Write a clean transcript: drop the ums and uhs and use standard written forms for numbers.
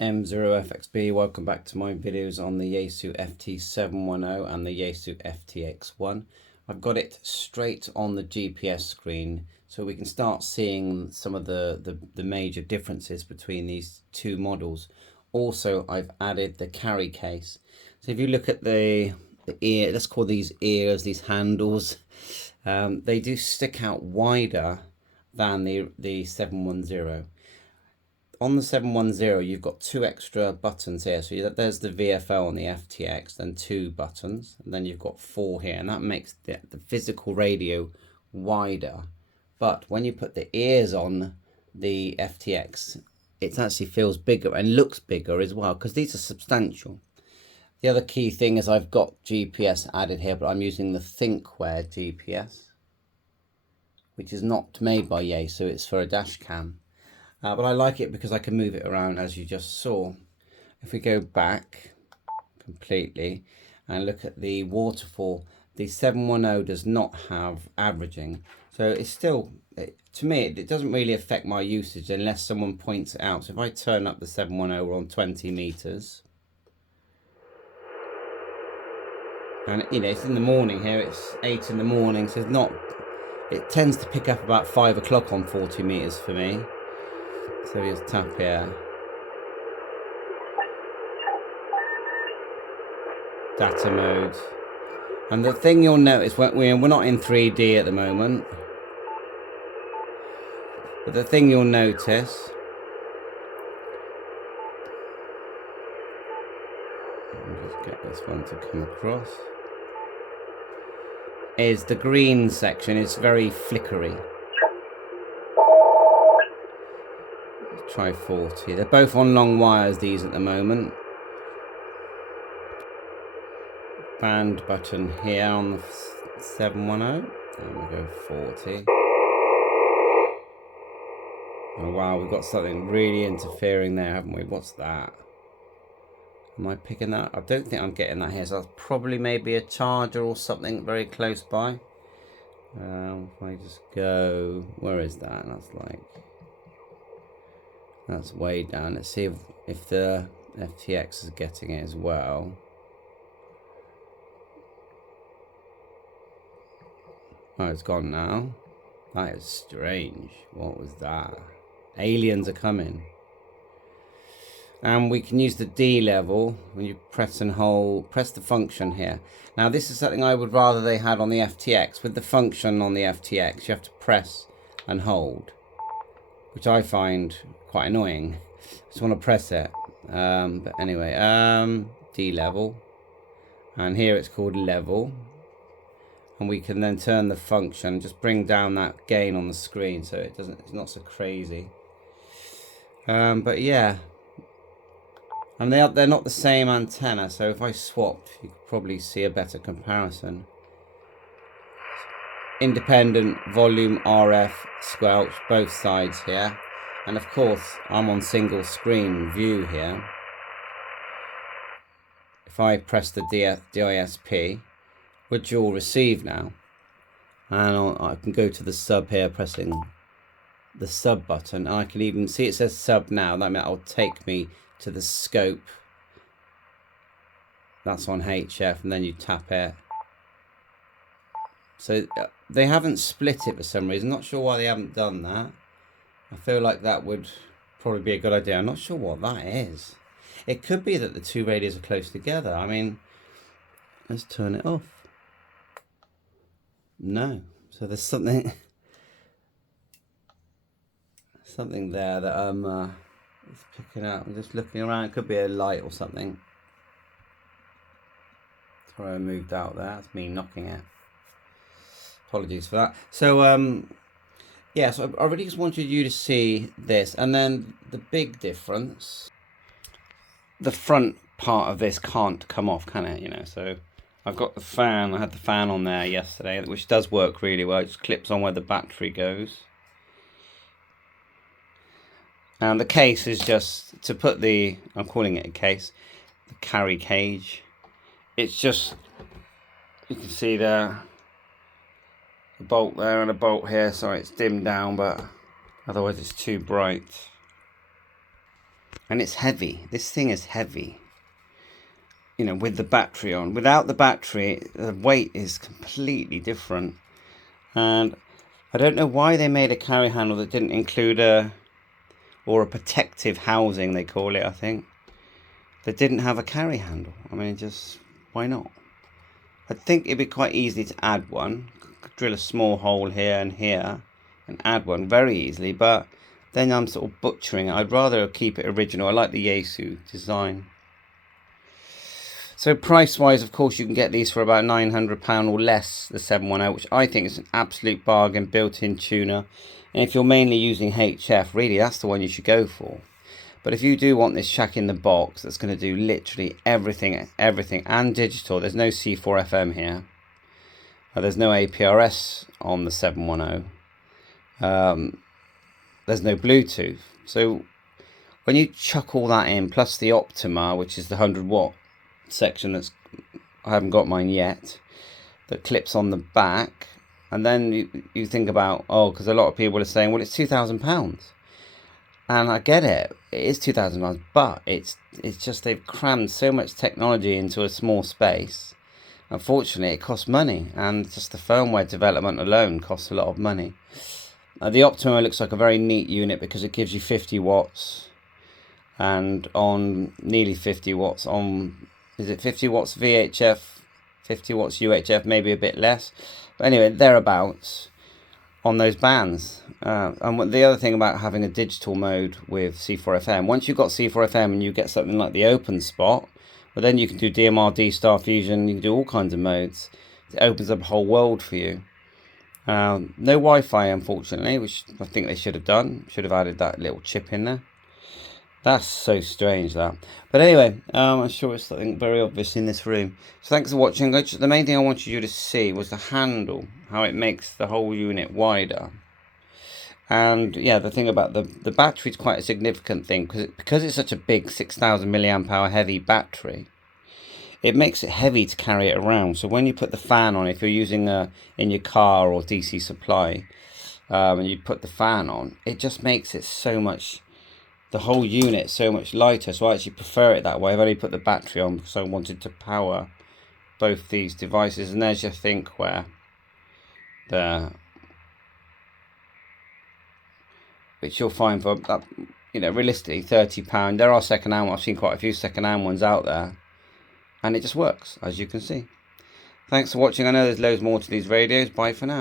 M0FXB, welcome back to my videos on the Yaesu FT710 and the Yaesu FTX-1. I've got it straight on the GPS screen so we can start seeing some of the major differences between these two models. Also, I've added the carry case. So if you look at the ear, let's call these ears, these handles, they do stick out wider than the 710. On the 710, you've got two extra buttons here. So there's the VFL on the FTX, then two buttons, and then you've got four here, and that makes the physical radio wider. But when you put the ears on the FTX, it actually feels bigger and looks bigger as well, because these are substantial. The other key thing is I've got GPS added here, but I'm using the ThinkWare GPS, which is not made by Yaesu, so it's for a dash cam. But I like it because I can move it around, as you just saw. If we go back completely and look at the waterfall, the 710 does not have averaging. So it's still, to me, it doesn't really affect my usage unless someone points it out. So if I turn up the 710, we're on 20 meters. And, you know, it's in the morning here, it's 8 in the morning, so it's not, it tends to pick up about 5 o'clock on 40 meters for me. So we just tap here. Data mode. And the thing you'll notice, we're not in 3D at the moment. But the thing you'll notice, I'll just get this one to come across, is the green section is very flickery. Try 40. They're both on long wires, these at the moment. Band button here on the 710. And we go 40. Oh wow, we've got something really interfering there, haven't we? What's that? Am I picking that? I don't think I'm getting that here, so that's probably maybe a charger or something very close by. If I just go, where is that? That's way down. Let's see if the FTX is getting it as well. Oh, it's gone now. That is strange. What was that? Aliens are coming. And we can use the D level when you press and hold, press the function here. Now this is something I would rather they had on the FTX. With the function on the FTX, you have to press and hold, which I find quite annoying. Just want to press it. But anyway, D level. And here it's called level. And we can then turn the function, just bring down that gain on the screen so it's not so crazy. But yeah. And they're not the same antenna, so if I swapped, you could probably see a better comparison. Independent volume RF squelch, both sides here. And of course, I'm on single screen view here. If I press the DISP, we're dual receive now. And I can go to the sub here, pressing the sub button. And I can even see it says sub now. That means it'll take me to the scope. That's on HF, and then you tap it. So they haven't split it for some reason. Not sure why they haven't done that. I feel like that would probably be a good idea. I'm not sure what that is. It could be that the two radios are close together. I mean, let's turn it off. No. So there's something there that I'm it's picking out. I'm just looking around. It could be a light or something. Sorry, I moved out there. That's me knocking it. Apologies for that. So yeah, so I really just wanted you to see this. And then the big difference, the front part of this can't come off, can it? You know, so I've got the fan. I had the fan on there yesterday, which does work really well. It just clips on where the battery goes. And the case is just to put the, I'm calling it a case, the carry cage. It's just, you can see there, a bolt there and a bolt here. Sorry, it's dimmed down, but otherwise it's too bright. And it's heavy. This thing is heavy. You know, with the battery on. Without the battery, the weight is completely different. And I don't know why they made a carry handle that didn't include a protective housing, they call it, I think. That didn't have a carry handle. I mean, just, why not? I think it'd be quite easy to add one. Drill a small hole here and here and add one very easily, but then I'm sort of butchering it. I'd rather keep it original. I like the Yaesu design. So price wise, of course, you can get these for about £900 or less, the 710, which I think is an absolute bargain, built-in tuner. And if you're mainly using HF, really that's the one you should go for. But if you do want this shack in the box that's going to do literally everything and digital, there's no C4 FM here. There's no APRS on the 710. There's no Bluetooth. So when you chuck all that in, plus the Optima, which is the 100-watt section I haven't got mine yet, that clips on the back, and then you think about, because a lot of people are saying, well, it's £2,000. And I get it, it is £2,000, but it's just they've crammed so much technology into a small space. Unfortunately, it costs money, and just the firmware development alone costs a lot of money. The Optima looks like a very neat unit because it gives you 50 watts, and on nearly 50 watts on, is it 50 watts VHF, 50 watts UHF, maybe a bit less. But anyway, thereabouts on those bands. And the other thing about having a digital mode with C4FM, once you've got C4FM and you get something like the open spot, well, then you can do DMRD, Star Fusion, you can do all kinds of modes. It opens up a whole world for you. No Wi-Fi, unfortunately, which I think they should have done. Should have added that little chip in there. That's so strange, that. But anyway, I'm sure it's something very obvious in this room. So thanks for watching. The main thing I wanted you to see was the handle, how it makes the whole unit wider. And yeah, the thing about the battery is quite a significant thing, because it's such a big 6,000 milliamp hour heavy battery. It makes it heavy to carry it around. So when you put the fan on, if you're using in your car or DC supply, and you put the fan on, it just makes it so much, the whole unit so much lighter. So I actually prefer it that way. I've only put the battery on because I wanted to power both these devices. And there's your thinkware there, which you'll find for, you know, realistically £30. There are second-hand ones. I've seen quite a few second-hand ones out there, and it just works, as you can see. Thanks for watching. I know there's loads more to these radios. Bye for now.